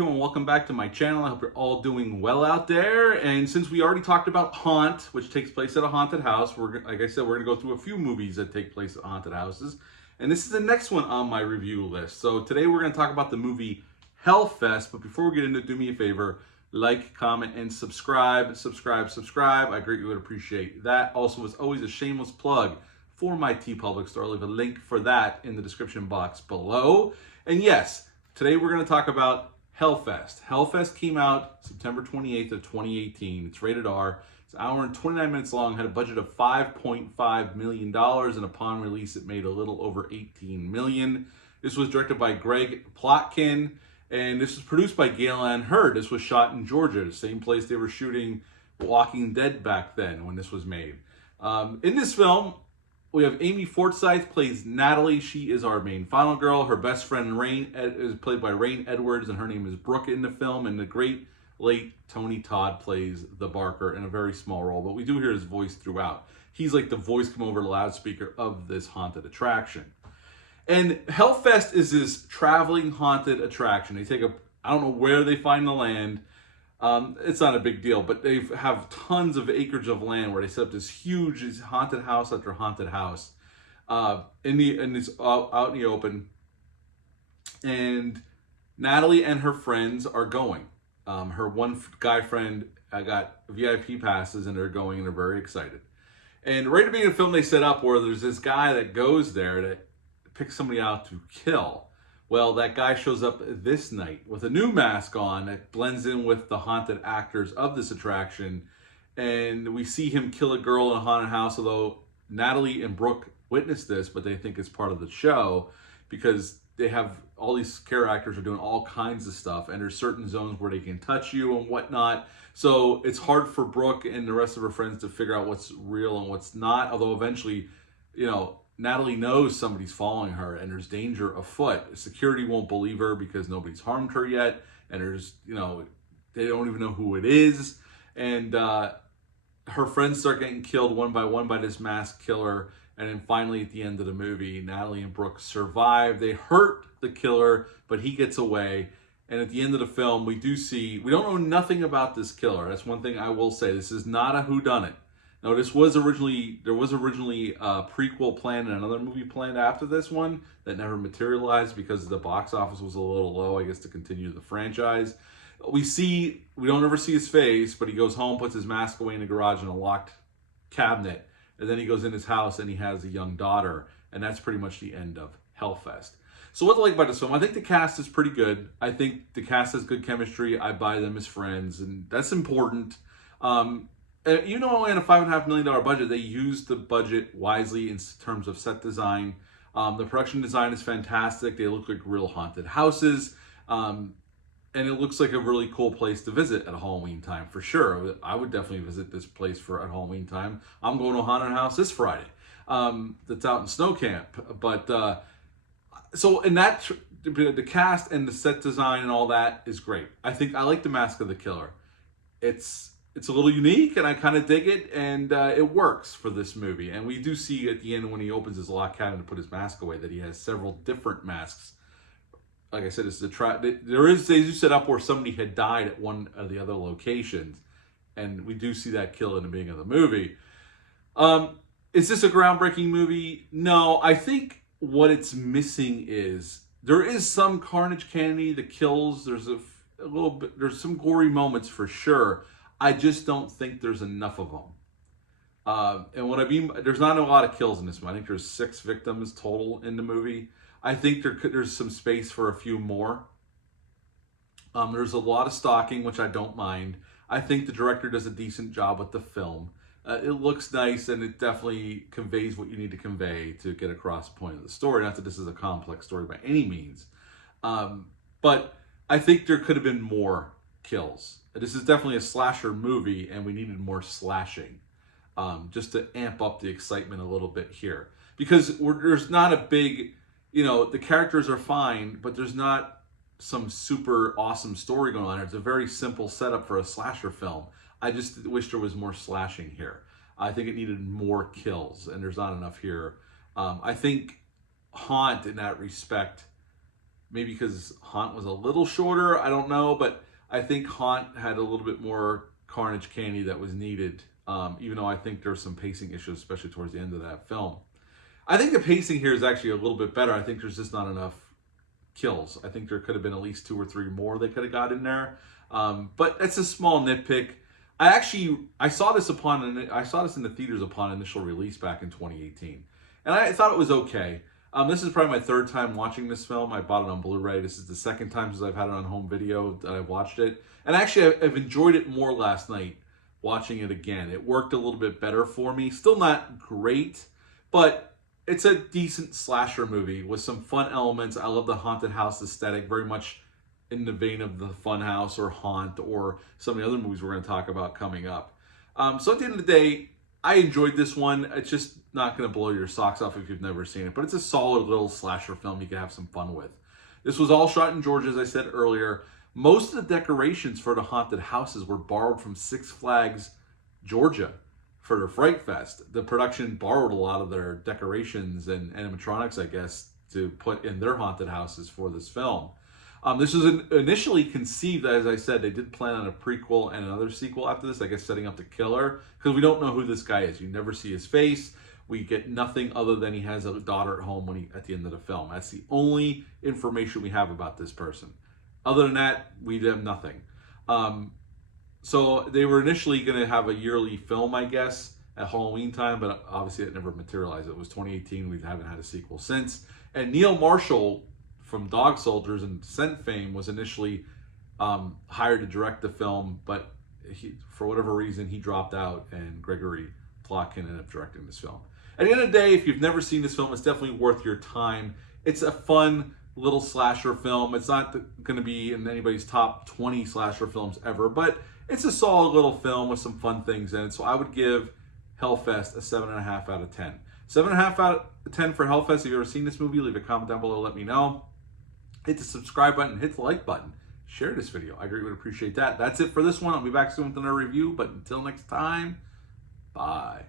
everyone, welcome back to my channel. I hope you're all doing well out there. And since we already talked about Haunt, which takes place at a haunted house, like I said, we're gonna go through a few movies that take place at haunted houses. And this is the next one on my review list. So today we're gonna talk about the movie Hellfest. But before we get into it, do me a favor, like, comment, and subscribe. Subscribe. I greatly would appreciate that. Also, as always, a shameless plug for my TeePublic store. I'll leave a link for that in the description box below. And yes, today we're going to talk about Hellfest. Hellfest came out September 28th of 2018. It's rated R. It's an hour and 29 minutes long. Had a budget of $5.5 million, and upon release, it made a little over $18 million. This was directed by Greg Plotkin, and this was produced by Gale Anne Hurd. This was shot in Georgia, the same place they were shooting Walking Dead back then when this was made. In this film, we have Amy Forsyth plays Natalie. She is our main final girl. Her best friend Rain is played by Rain Edwards, and her name is Brooke in the film. And the great late Tony Todd plays the Barker in a very small role, but we do hear his voice throughout. He's like the voice come over the loudspeaker of this haunted attraction. And Hellfest is this traveling haunted attraction. They take I don't know where they find the land. It's not a big deal, but they have tons of acreage of land where they set up this huge haunted house after haunted house out in the open. And Natalie and her friends are going. Her one guy friend got VIP passes, and they're going, and they're very excited. And right at the beginning of the film, they set up where there's this guy that goes there to pick somebody out to kill. Well, that guy shows up this night with a new mask on that blends in with the haunted actors of this attraction. And we see him kill a girl in a haunted house, although Natalie and Brooke witnessed this, but they think it's part of the show because they have all these care actors are doing all kinds of stuff, and there's certain zones where they can touch you and whatnot. So it's hard for Brooke and the rest of her friends to figure out what's real and what's not, although eventually, Natalie knows somebody's following her and there's danger afoot. Security won't believe her because nobody's harmed her yet. And there's, they don't even know who it is. And her friends start getting killed one by this masked killer. And then finally at the end of the movie, Natalie and Brooke survive. They hurt the killer, but he gets away. And at the end of the film, we don't know nothing about this killer. That's one thing I will say. This is not a whodunit. No, there was originally a prequel planned and another movie planned after this one that never materialized because the box office was a little low, I guess, to continue the franchise. We don't ever see his face, but he goes home, puts his mask away in the garage in a locked cabinet, and then he goes in his house and he has a young daughter, and that's pretty much the end of Hellfest. So what I like about this film, I think the cast is pretty good. I think the cast has good chemistry. I buy them as friends, and that's important. Only on a $5.5 million budget, they used the budget wisely in terms of set design. The production design is fantastic. They look like real haunted houses. And it looks like a really cool place to visit at Halloween time, for sure. I would definitely visit this place at Halloween time. I'm going to a haunted house this Friday. That's out in Snow Camp. But, the cast and the set design and all that is great. I like the Mask of the Killer. It's a little unique, and I kind of dig it, and it works for this movie. And we do see at the end when he opens his locked cabinet to put his mask away that he has several different masks. Like I said, they do set up where somebody had died at one of the other locations, and we do see that kill in the beginning of the movie. Is this a groundbreaking movie? No, I think what it's missing is there is some carnage candy, the kills. There's a little bit. There's some gory moments for sure. I just don't think there's enough of them. And what I mean, there's not a lot of kills in this one. I think there's 6 victims total in the movie. I think there's some space for a few more. There's a lot of stalking, which I don't mind. I think the director does a decent job with the film. It looks nice, and it definitely conveys what you need to convey to get across the point of the story. Not that this is a complex story by any means. But I think there could have been more kills. This is definitely a slasher movie, and we needed more slashing just to amp up the excitement a little bit here. Because there's not a big, the characters are fine, but there's not some super awesome story going on. It's a very simple setup for a slasher film. I just wish there was more slashing here. I think it needed more kills, and there's not enough here. I think Haunt, in that respect, maybe because Haunt was a little shorter, I don't know, but I think Haunt had a little bit more carnage candy that was needed, even though I think there's some pacing issues, especially towards the end of that film. I think the pacing here is actually a little bit better. I think there's just not enough kills. I think there could have been at least 2 or 3 more they could have got in there. But it's a small nitpick. I saw this in the theaters upon initial release back in 2018, and I thought it was okay. This is probably my 3rd time watching this film. I bought it on Blu-ray. This is the 2nd time since I've had it on home video that I've watched it. And actually, I've enjoyed it more last night watching it again. It worked a little bit better for me. Still not great, but it's a decent slasher movie with some fun elements. I love the haunted house aesthetic, very much in the vein of the Funhouse or Haunt or some of the other movies we're going to talk about coming up. So at the end of the day, I enjoyed this one. It's just not going to blow your socks off if you've never seen it, but it's a solid little slasher film you can have some fun with. This was all shot in Georgia, as I said earlier. Most of the decorations for the haunted houses were borrowed from Six Flags, Georgia, for their Fright Fest. The production borrowed a lot of their decorations and animatronics, I guess, to put in their haunted houses for this film. This was initially conceived, as I said, they did plan on a prequel and another sequel after this, I guess setting up the killer, because we don't know who this guy is. You never see his face. We get nothing other than he has a daughter at home at the end of the film. That's the only information we have about this person. Other than that, we have nothing. So they were initially going to have a yearly film, I guess, at Halloween time, but obviously it never materialized. It was 2018. We haven't had a sequel since. And Neil Marshall from Dog Soldiers and Descent fame was initially hired to direct the film, but for whatever reason, he dropped out, and Gregory Plotkin ended up directing this film. At the end of the day, if you've never seen this film, it's definitely worth your time. It's a fun little slasher film. It's not going to be in anybody's top 20 slasher films ever, but it's a solid little film with some fun things in it. So I would give Hellfest a 7.5 out of 10. 7.5 out of 10 for Hellfest. If you've ever seen this movie, leave a comment down below, let me know. Hit the subscribe button, hit the like button, share this video. I greatly would appreciate that. That's it for this one. I'll be back soon with another review, but until next time, bye.